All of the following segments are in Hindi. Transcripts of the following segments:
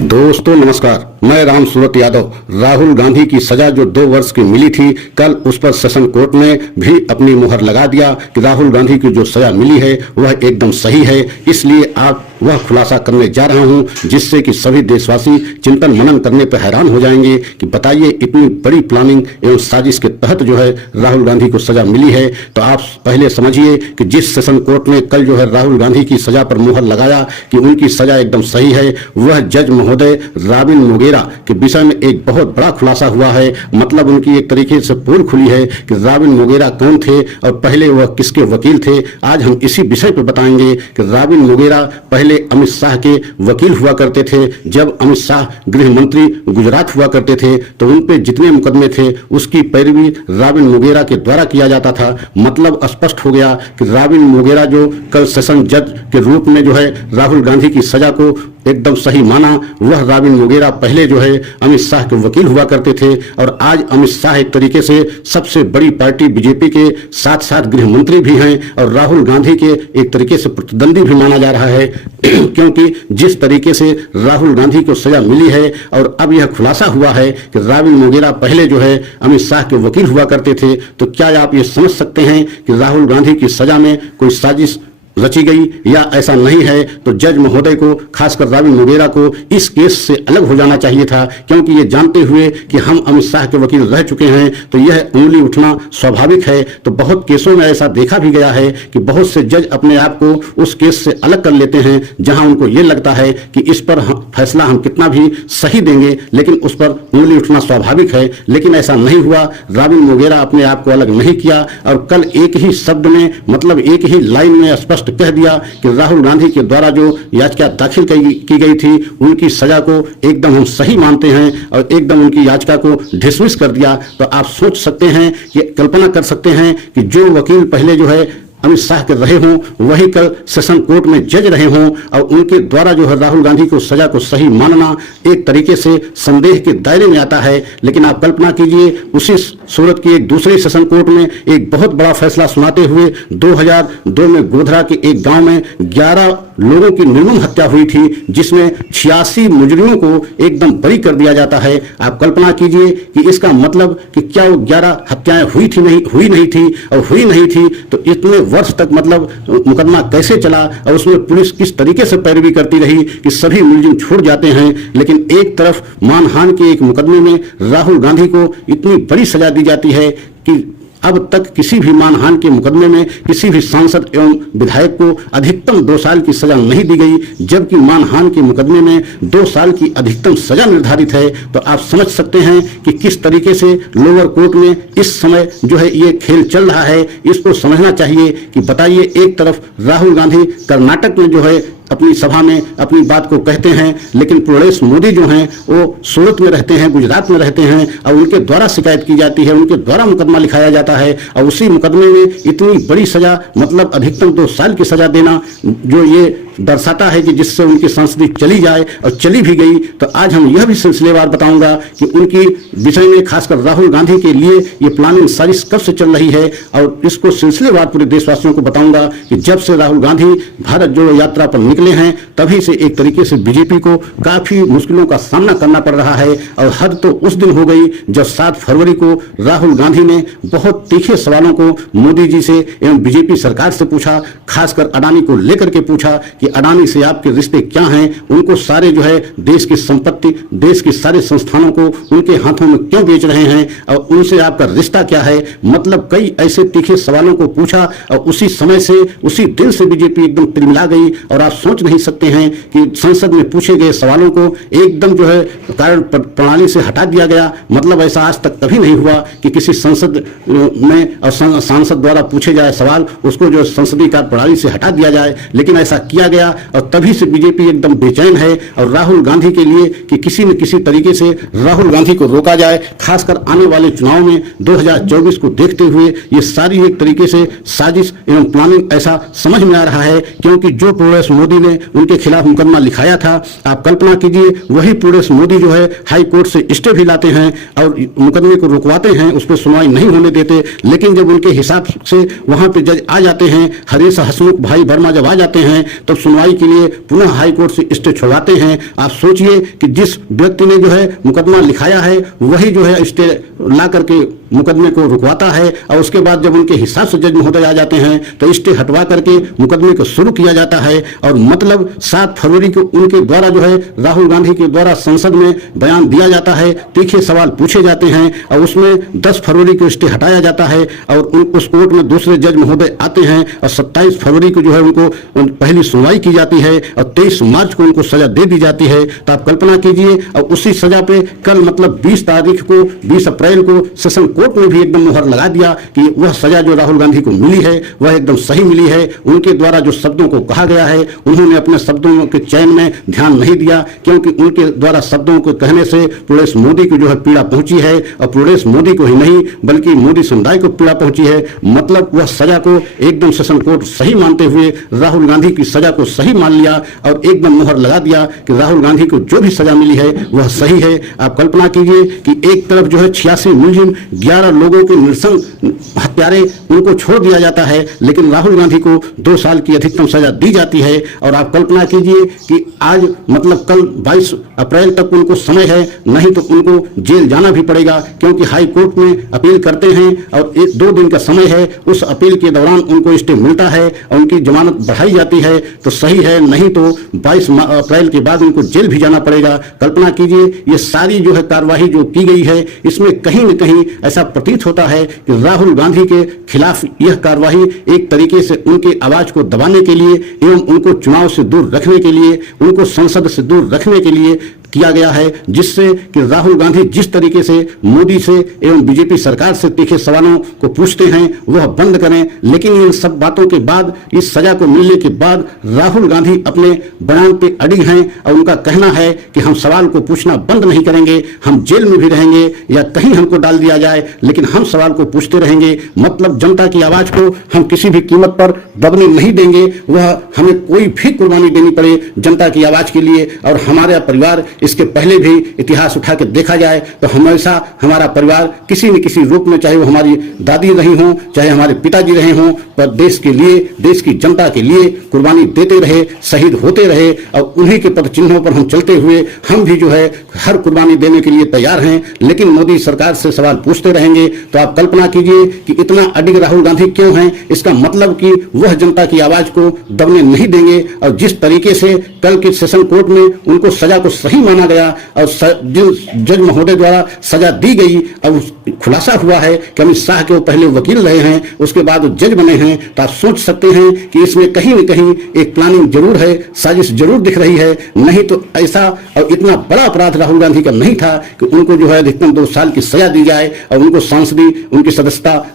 दोस्तों नमस्कार, मैं राम सूरत यादव। राहुल गांधी की सजा जो 2 वर्ष की मिली थी, कल उस पर सेशन कोर्ट ने भी अपनी मुहर लगा दिया कि राहुल गांधी की जो सजा मिली है वह एकदम सही है। इसलिए आप वह खुलासा करने जा रहा हूं जिससे कि सभी देशवासी चिंतन मनन करने पर हैरान हो जाएंगे कि बताइए इतनी बड़ी प्लानिंग एवं साजिश के तहत जो है राहुल गांधी को सजा मिली है। तो आप पहले समझिए कि जिस सेशन कोर्ट ने कल जो है राहुल गांधी की सजा पर मुहर लगाया कि उनकी सजा एकदम सही है, वह जज महोदय रॉबिन मोगेरा के विषय में एक बहुत बड़ा खुलासा हुआ है। मतलब उनकी एक तरीके से पोल खुली है कि रॉबिन मोगेरा कौन थे और पहले वह किसके वकील थे। आज हम इसी विषय पर बताएंगे कि रॉबिन मोगेरा पहले अमित शाह के वकील हुआ करते थे। जब अमित शाह गृह मंत्री गुजरात हुआ करते थे तो उन पे जितने मुकदमे थे उसकी पैरवी रॉबिन मोगेरा के द्वारा किया जाता था। मतलब स्पष्ट हो गया कि रॉबिन मोगेरा जो कल सेशन जज के रूप में जो है राहुल गांधी की सजा को एकदम सही माना, वह रॉबिन मोगेरा पहले जो है अमित शाह के वकील हुआ करते थे और आज अमित शाह एक तरीके से सबसे बड़ी पार्टी बीजेपी के साथ साथ गृह मंत्री भी हैं और राहुल गांधी के एक तरीके से प्रतिद्वंदी भी माना जा रहा है क्योंकि जिस तरीके से राहुल गांधी को सजा मिली है और अब यह खुलासा हुआ है कि रॉबिन मोगेरा पहले जो है अमित शाह के वकील हुआ करते थे, तो क्या आप ये समझ सकते हैं कि राहुल गांधी की सजा में कोई साजिश रची गई या ऐसा नहीं है। तो जज महोदय को, खासकर रॉबिन मोगेरा को इस केस से अलग हो जाना चाहिए था, क्योंकि ये जानते हुए कि हम अमित शाह के वकील रह चुके हैं तो यह उंगली उठना स्वाभाविक है। तो बहुत केसों में ऐसा देखा भी गया है कि बहुत से जज अपने आप को उस केस से अलग कर लेते हैं जहां उनको ये लगता है कि इस पर फैसला हम कितना भी सही देंगे लेकिन उस पर उंगली उठना स्वाभाविक है। लेकिन ऐसा नहीं हुआ। रॉबिन मोगेरा अपने आप को अलग नहीं किया और कल एक ही शब्द में, मतलब एक ही लाइन में स्पष्ट कह दिया कि राहुल गांधी के द्वारा जो याचिका दाखिल की गई थी उनकी सजा को एकदम हम सही मानते हैं और एकदम उनकी याचिका को डिसमिस कर दिया। तो आप सोच सकते हैं कि कल्पना कर सकते हैं कि जो वकील पहले जो है अमित शाह के रहे हों वही कल सेशन कोर्ट में जज रहे हों और उनके द्वारा जो है राहुल गांधी को सजा को सही मानना एक तरीके से संदेह के दायरे में आता है। लेकिन आप कल्पना कीजिए उसी सूरत की एक दूसरे सेशन कोर्ट में एक बहुत बड़ा फैसला सुनाते हुए 2002 में गोधरा के एक गांव में 11 लोगों की निर्मम हत्या हुई थी, जिसमें 86 मुजरिमों को एकदम बरी कर दिया जाता है। आप कल्पना कीजिए कि इसका मतलब कि क्या वो 11 हत्याएं हुई नहीं थी और हुई नहीं थी तो इतने वर्ष तक मतलब मुकदमा कैसे चला और उसमें पुलिस किस तरीके से पैरवी करती रही कि सभी मुलजिम छूट जाते हैं। लेकिन एक तरफ मानहानि के एक मुकदमे में राहुल गांधी को इतनी बड़ी सजा दी जाती है कि अब तक किसी भी मानहानि के मुकदमे में किसी भी सांसद एवं विधायक को अधिकतम 2 साल की सजा नहीं दी गई, जबकि मानहानि के मुकदमे में 2 साल की अधिकतम सजा निर्धारित है। तो आप समझ सकते हैं कि किस तरीके से लोअर कोर्ट में इस समय जो है ये खेल चल रहा है। इसको समझना चाहिए कि बताइए, एक तरफ राहुल गांधी कर्नाटक में जो है अपनी सभा में अपनी बात को कहते हैं, लेकिन प्रदेश मोदी जो हैं वो सूरत में रहते हैं, गुजरात में रहते हैं और उनके द्वारा शिकायत की जाती है, उनके द्वारा मुकदमा लिखाया जाता है और उसी मुकदमे में इतनी बड़ी सजा, मतलब अधिकतम 2 साल की सजा देना, जो ये दर्शाता है कि जिससे उनकी संसदी चली जाए और चली भी गई। तो आज हम यह भी सिलसिलेवार बताऊंगा कि उनकी विषय में खासकर राहुल गांधी के लिए ये प्लानिंग साजिश कब से चल रही है और इसको सिलसिलेवार पूरे देशवासियों को बताऊंगा कि जब से राहुल गांधी भारत जोड़ो यात्रा पर निकले हैं तभी से एक तरीके से बीजेपी को काफी मुश्किलों का सामना करना पड़ रहा है। और हद तो उस दिन हो गई जब 7 फरवरी को राहुल गांधी ने बहुत तीखे सवालों को मोदी जी से एवं बीजेपी सरकार से पूछा, खासकर अडानी को लेकर के पूछा कि अडानी से आपके रिश्ते क्या हैं, उनको सारे जो है देश की संपत्ति, देश के सारे संस्थानों को उनके हाथों में क्यों बेच रहे हैं और उनसे आपका रिश्ता क्या है। मतलब कई ऐसे तीखे सवालोों को पूछा और उसी समय से, उसी दिन से बीजेपी एकदम तिलमिला गई। और आप सोच नहीं सकते हैं कि संसद में पूछे गए सवालों को एकदम जो है कार्य प्रणाली से हटा दिया गया। मतलब ऐसा आज तक कभी नहीं हुआ कि किसी संसद में और सांसद द्वारा पूछे जाए सवाल उसको जो संसदीय कार्य प्रणाली से हटा दिया जाए, लेकिन ऐसा किया गया और तभी से बीजेपी एकदम बेचैन है और राहुल गांधी के लिए कि किसी न किसी तरीके से राहुल गांधी को रोका जाए। खासकर आने वाले चुनाव में 2024 को देखते हुए ये सारी एक तरीके से साजिश एवं प्लानिंग ऐसा समझ में आ रहा है, क्योंकि जो प्रदेश मोदी ने उनके खिलाफ मुकदमा लिखाया था, आप कल्पना कीजिए वही प्रदेश मोदी जो जो है हाई कोर्ट से स्टे भी लाते हैं और मुकदमे को रुकवाते हैं, उस पर सुनवाई नहीं होने देते। लेकिन जब उनके हिसाब से वहां पे जज आ जाते हैं, हरीश हसमुख भाई वर्मा जब आ जाते हैं, तब सुनवाई के लिए पुनः हाई कोर्ट से स्टे छुड़वाते हैं। आप सोचिए कि जिस व्यक्ति ने जो है मुकदमा लिखाया है वही जो है स्टे ला करके मुकदमे को रुकवाता है, और उसके बाद जब उनके हिसाब से जज महोदय आ जाते हैं तो स्टे हटवा करके मुकदमे को शुरू किया जाता है। और मतलब 7 फरवरी को उनके द्वारा जो है राहुल गांधी के द्वारा संसद में बयान दिया जाता है, तीखे सवाल पूछे जाते हैं, और उसमें 10 फरवरी को स्टे हटाया जाता है और उस कोर्ट में दूसरे जज महोदय आते हैं और 27 फरवरी को जो है उनको पहली सुनवाई की जाती है और 23 मार्च को उनको सजा दे दी जाती है। तो आप कल्पना कीजिए, और उसी सजा पे कल मतलब 20 तारीख को 20 अप्रैल को सेशन कोर्ट ने भी एकदम मुहर लगा दिया कि वह सजा जो राहुल गांधी को मिली है वह एकदम सही मिली है। उनके द्वारा जो शब्दों को कहा गया है उन्होंने अपने शब्दों के चयन में ध्यान नहीं दिया, क्योंकि उनके द्वारा शब्दों को कहने से प्रोडेश मोदी को जो है पीड़ा पहुंची है, और प्रोडेश मोदी को ही नहीं बल्कि मोदी समुदाय को पीड़ा पहुंची है। मतलब वह सजा को एकदम सेशन कोर्ट सही मानते हुए राहुल गांधी की सजा को सही मान लिया और एकदम मुहर लगा दिया कि राहुल गांधी को जो भी सजा मिली है वह सही है। आप कल्पना कीजिए कि एक तरफ जो है 86 मुलजिम 11 लोगों के निरसंग हत्यारे उनको छोड़ दिया जाता है, लेकिन राहुल गांधी को 2 साल की अधिकतम सजा दी जाती है। और आप कल्पना कीजिए कि आज मतलब कल 22 अप्रैल तक उनको समय है, नहीं तो उनको जेल जाना भी पड़ेगा, क्योंकि हाई कोर्ट में अपील करते हैं और 2 दिन का समय है। उस अपील के दौरान उनको स्टे मिलता है और उनकी जमानत बढ़ाई जाती है तो सही है, नहीं तो 22 अप्रैल के बाद उनको जेल भी जाना पड़ेगा। कल्पना कीजिए, ये सारी जो है कार्यवाही जो की गई है इसमें कहीं न कहीं ऐसा प्रतीत होता है कि राहुल गांधी के खिलाफ यह कार्यवाही एक तरीके से उनकी आवाज को दबाने के लिए एवं उनको चुनाव से दूर रखने के लिए, उनको संसद से दूर रखने के लिए किया गया है, जिससे कि राहुल गांधी जिस तरीके से मोदी से एवं बीजेपी सरकार से तीखे सवालों को पूछते हैं वह बंद करें। लेकिन इन सब बातों के बाद, इस सजा को मिलने के बाद राहुल गांधी अपने बयान पे अड़ी हैं और उनका कहना है कि हम सवाल को पूछना बंद नहीं करेंगे, हम जेल में भी रहेंगे या कहीं हमको डाल दिया जाए लेकिन हम सवाल को पूछते रहेंगे। मतलब जनता की आवाज को हम किसी भी कीमत पर दबने नहीं देंगे, वह हमें कोई भी कुर्बानी देनी पड़े जनता की आवाज के लिए। और हमारा परिवार, इसके पहले भी इतिहास उठा के देखा जाए तो हमेशा हमारा परिवार किसी न किसी रूप में, चाहे वो हमारी दादी रही हो, चाहे हमारे पिताजी रहे हों, पर देश के लिए, देश की जनता के लिए कुर्बानी देते रहे, शहीद होते रहे, और उन्हीं के पद चिन्हों पर हम चलते हुए हम भी जो है हर कुर्बानी देने के लिए तैयार हैं। लेकिन मोदी सरकार से सवाल पूछते रहेंगे। तो आप कल्पना कीजिए कि इतना अडिग राहुल गांधी क्यों हैं। इसका मतलब कि वह जनता की आवाज को दबने नहीं देंगे, और जिस तरीके से कल के सेशन कोर्ट में उनको सजा को सही माना गया और जिन जज महोदय द्वारा सजा दी गई, अब खुलासा हुआ है कि अमित शाह के वो पहले वकील रहे हैं, उसके बाद वो जज बने हैं। तो आप सोच सकते हैं कि इसमें कहीं न कहीं एक प्लानिंग जरूर है, साजिश जरूर दिख रही है। नहीं तो ऐसा और इतना बड़ा अपराध राहुल गांधी का नहीं था कि उनको जो है अधिकतम 2 साल की सजा दी जाए और उनको सांसदी, उनकी सदस्यता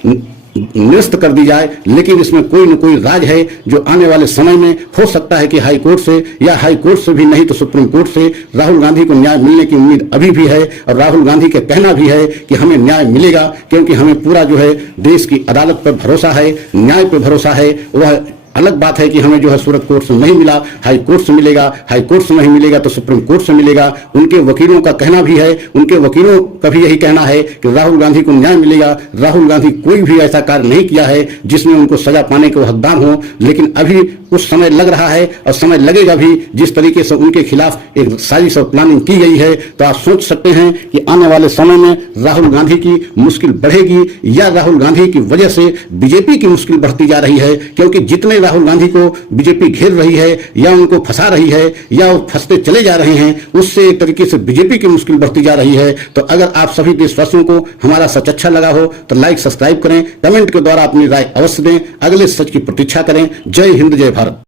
निरस्त कर दी जाए। लेकिन इसमें कोई न कोई राज है जो आने वाले समय में हो सकता है कि हाई कोर्ट से, या हाई कोर्ट से भी नहीं तो सुप्रीम कोर्ट से राहुल गांधी को न्याय मिलने की उम्मीद अभी भी है। और राहुल गांधी का कहना भी है कि हमें न्याय मिलेगा, क्योंकि हमें पूरा जो है देश की अदालत पर भरोसा है, न्याय पर भरोसा है। वह अलग बात है कि हमें जो है सूरत कोर्ट से नहीं मिला, हाई कोर्ट से मिलेगा, हाई कोर्ट से नहीं मिलेगा तो सुप्रीम कोर्ट से मिलेगा। उनके वकीलों का कहना भी है, उनके वकीलों का भी यही कहना है कि राहुल गांधी को न्याय मिलेगा। राहुल गांधी कोई भी ऐसा कार्य नहीं किया है जिसमें उनको सजा पाने के हकदार हो। लेकिन अभी उस समय लग रहा है और समय लगेगा भी, जिस तरीके से उनके खिलाफ एक साजिश और प्लानिंग की गई है। तो आप सोच सकते हैं कि आने वाले समय में राहुल गांधी की मुश्किल बढ़ेगी या राहुल गांधी की वजह से बीजेपी की मुश्किल बढ़ती जा रही है। क्योंकि जितने राहुल गांधी को बीजेपी घेर रही है या उनको फंसा रही है या वो फंसते चले जा रहे हैं, उससे एक तरीके से बीजेपी की मुश्किल बढ़ती जा रही है। तो अगर आप सभी देशवासियों को हमारा सच अच्छा लगा हो तो लाइक सब्सक्राइब करें, कमेंट के द्वारा अपनी राय अवश्य दें, अगले सच की प्रतीक्षा करें। जय हिंद, जय भारत।